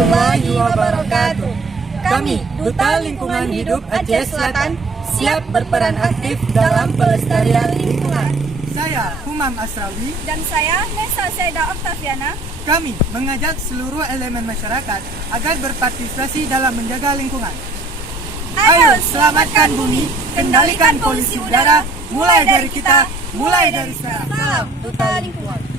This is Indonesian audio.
warahmatullahi wabarakatuh. Kami, Duta Lingkungan Hidup Aceh Selatan, siap berperan aktif dalam pelestarian lingkungan. Saya Humam Asrawi. Dan saya Nesa Saida Oktaviana. Kami mengajak seluruh elemen masyarakat agar berpartisipasi dalam menjaga lingkungan. Ayo selamatkan bumi, kendalikan polusi udara, mulai dari kita, mulai dari sekarang. Salam Duta Lingkungan.